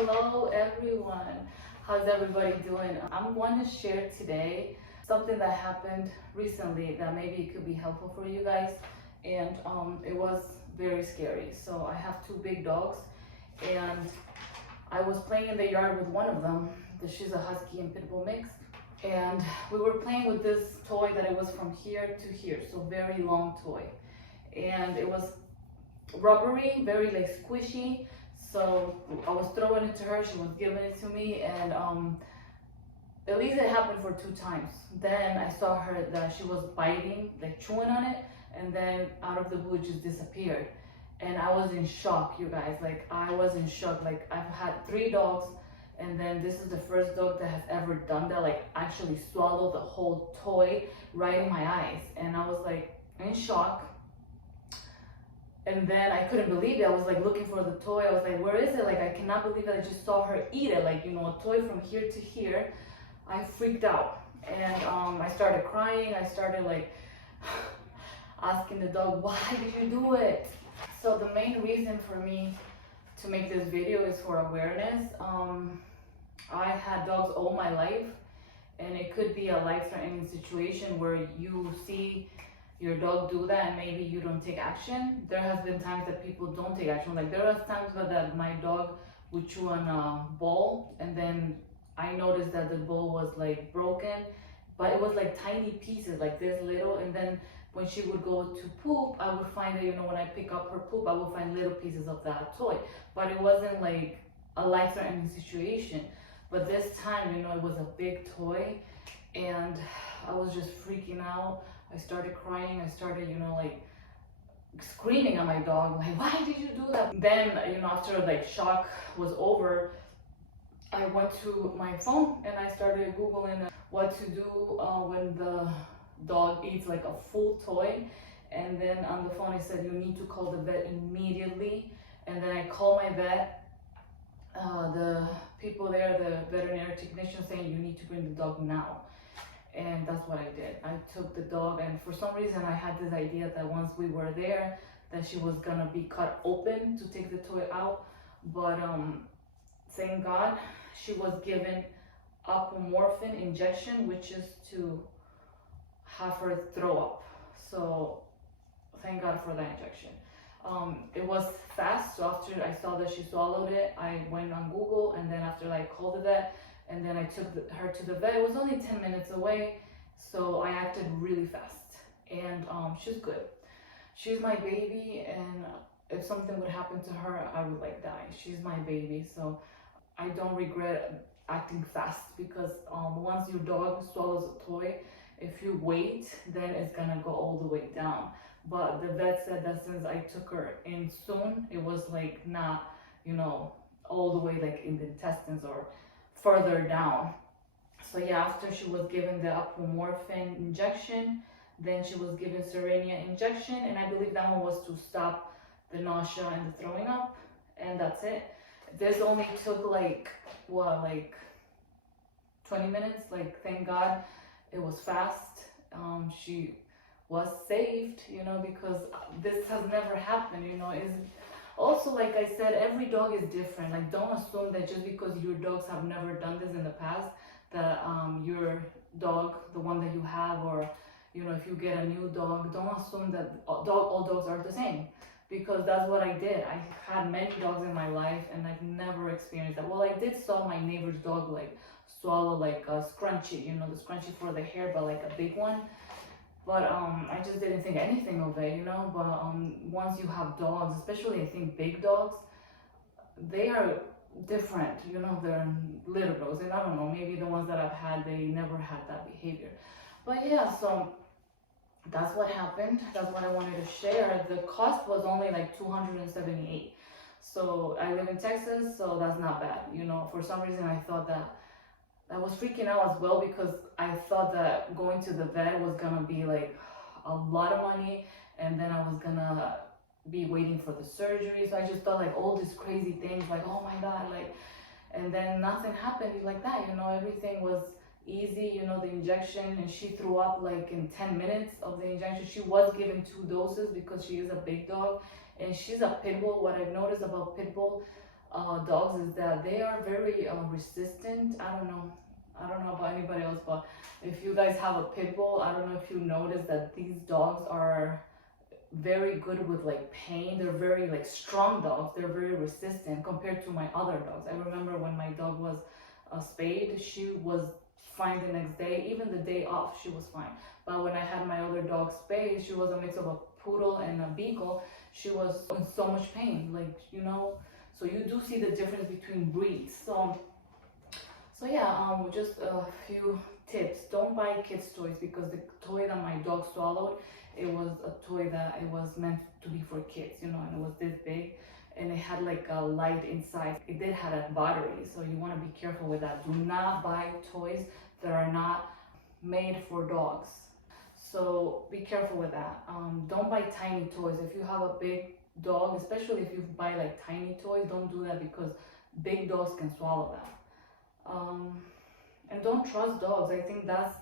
Hello everyone. How's everybody doing? I'm going to share today something that happened recently that maybe it could be helpful for you guys. And it was very scary. So I have two big dogs and I was playing in the yard with one of them. She's a husky and pit bull mix. And we were playing with this toy that it was from here to here. So very long toy. And it was rubbery, very like squishy. So I was throwing it to her, she was giving it to me, and at least it happened for 2 times. Then I saw her that she was biting, like chewing on it, and then out of the blue it just disappeared. And I was in shock, you guys. Like I was in shock. Like I've had 3 dogs, and then this is the first dog that has ever done that, like actually swallowed the whole toy right in my eyes. And I was like in shock. And then I couldn't believe it. I was like looking for the toy. I was like, where is it? Like, I cannot believe that I just saw her eat it. Like, you know, a toy from here to here. I freaked out. And I started crying. I started like asking the dog, why did you do it? So the main reason for me to make this video is for awareness. I had dogs all my life. And it could be a life-threatening situation where you see your dog do that and maybe you don't take action. There has been times that people don't take action. Like there was times that my dog would chew on a bowl, and then I noticed that the bowl was like broken, but it was like tiny pieces, like this little. And then when she would go to poop, I would find that, you know, when I pick up her poop, I would find little pieces of that toy. But it wasn't like a life-threatening situation. But this time, you know, it was a big toy, and I was just freaking out. I started crying. I started, you know, like screaming at my dog, like, why did you do that? Then, you know, after like shock was over, I went to my phone and I started Googling what to do when the dog eats like a full toy. And then on the phone, it said, you need to call the vet immediately. And then I called my vet, the people there, the veterinary technician, saying, you need to bring the dog now. And that's what I did. I took the dog, and for some reason I had this idea that once we were there that she was gonna be cut open to take the toy out. But thank God she was given apomorphine injection, which is to have her throw up. So thank God for that injection. It was fast, so after I saw that she swallowed it, I went on Google, and then after I called the vet, and then I took her to the vet. It was only 10 minutes away, so I acted really fast. And she's good. She's my baby, and if something would happen to her, I would like die. She's my baby, so I don't regret acting fast, because once your dog swallows a toy, if you wait, then it's gonna go all the way down. But the vet said that since I took her in soon, it was like not, you know, all the way like in the intestines or further down. So yeah, after she was given the apomorphine injection, then she was given Cerenia injection, and I believe that one was to stop the nausea and the throwing up, and that's it. This only took like, what, like 20 minutes. Like, thank God it was fast. She was saved, you know, because this has never happened, you know. Is also, like I said, every dog is different. Like, don't assume that just because your dogs have never done this in the past, that your dog, the one that you have, or, you know, if you get a new dog, don't assume that all dogs are the same. Because that's what I did. I had many dogs in my life, and I've never experienced that. Well, I did saw my neighbor's dog, like, swallow, like, a scrunchie, you know, the scrunchie for the hair, but, like, a big one. But I just didn't think anything of it, you know. But once you have dogs, especially I think big dogs, they are different, you know. They're little dogs, and I don't know, maybe the ones that I've had, they never had that behavior. But yeah, so that's what happened. That's what I wanted to share. The cost was only like $278. So I live in Texas, so that's not bad, you know. For some reason I thought that I was freaking out as well, because I thought that going to the vet was gonna be like a lot of money, and then I was gonna be waiting for the surgery. So I just thought like all these crazy things, like, oh my God, like, and then nothing happened like that, you know. Everything was easy, you know. The injection, and she threw up like in 10 minutes of the injection. She was given 2 doses because she is a big dog, and she's a pit bull. What I've noticed about pit bull, dogs is that they are very resistant. I don't know about anybody else, but if you guys have a pit bull, I don't know if you notice that these dogs are very good with like pain. They're very like strong dogs. They're very resistant compared to my other dogs. I remember when my dog was spayed, she was fine the next day. Even the day off, she was fine. But when I had my other dog spayed, she was a mix of a poodle and a beagle. She was in so much pain, like, you know. So you do see the difference between breeds. So yeah, just a few tips. Don't buy kids toys, because the toy that my dog swallowed, it was a toy that it was meant to be for kids, you know, and it was this big, and it had like a light inside. It did have a battery, so you want to be careful with that. Do not buy toys that are not made for dogs. So be careful with that. Don't buy tiny toys. If you have a big dog, especially if you buy like tiny toys, don't do that, because big dogs can swallow that. And don't trust dogs. I think that's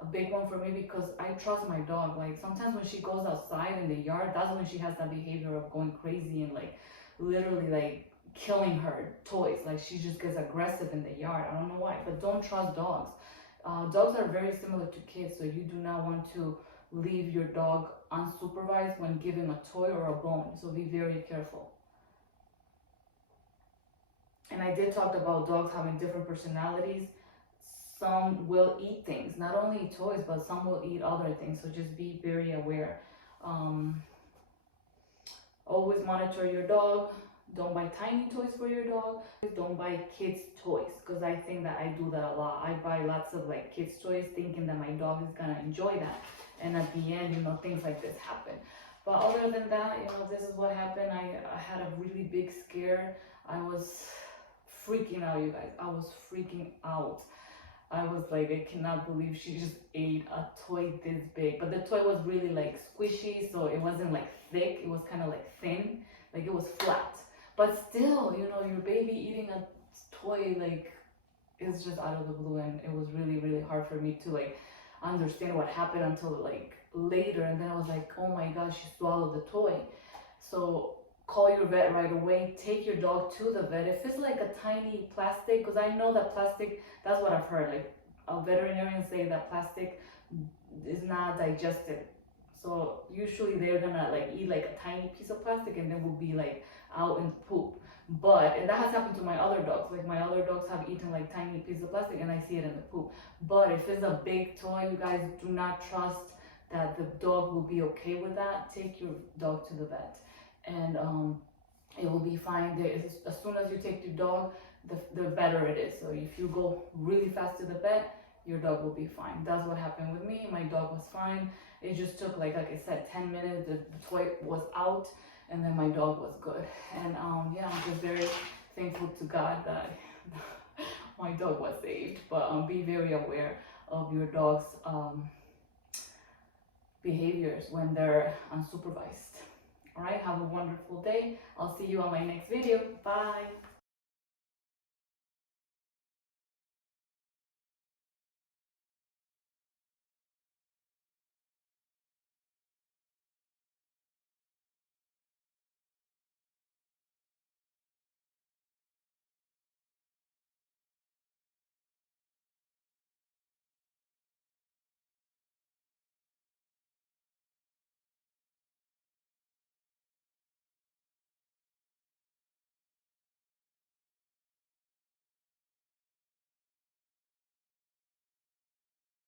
a big one for me, because I trust my dog. Like sometimes when she goes outside in the yard, that's when she has that behavior of going crazy and like literally like killing her toys. Like she just gets aggressive in the yard. I don't know why, but don't trust dogs. Dogs are very similar to kids, so you do not want to leave your dog unsupervised when giving a toy or a bone. So be very careful. And I did talk about dogs having different personalities. Some will eat things, not only toys, but some will eat other things. So just be very aware. Always monitor your dog. Don't buy tiny toys for your dog. Don't buy kids toys, because I think that I do that a lot. I buy lots of like kids toys thinking that my dog is gonna enjoy that, and at the end, you know, things like this happen. But other than that, you know, this is what happened. I had a really big scare. I was freaking out, you guys. I was freaking out. I was like, I cannot believe she just ate a toy this big. But the toy was really like squishy, so it wasn't like thick. It was kind of like thin, like it was flat. But still, you know, your baby eating a toy, like, it's just out of the blue. And it was really, really hard for me to like understand what happened until like later. And then I was like, oh my gosh, she swallowed the toy. So call your vet right away. Take your dog to the vet. If it's like a tiny plastic, because I know that plastic, that's what I've heard, like veterinarians say that plastic is not digested. So usually they're gonna like eat like a tiny piece of plastic, and then will be like out in poop. But, and that has happened to my other dogs. Like my other dogs have eaten like tiny pieces of plastic, and I see it in the poop. But if it's a big toy, you guys do not trust that the dog will be okay with that. Take your dog to the vet, and it will be fine. As soon as you take your dog, the better it is. So if you go really fast to the vet, your dog will be fine. That's what happened with me. My dog was fine. It just took like I said, 10 minutes. The toy was out, and then my dog was good. And yeah, I'm just very thankful to God that my dog was saved. But be very aware of your dog's behaviors when they're unsupervised. All right, have a wonderful day. I'll see you on my next video. Bye.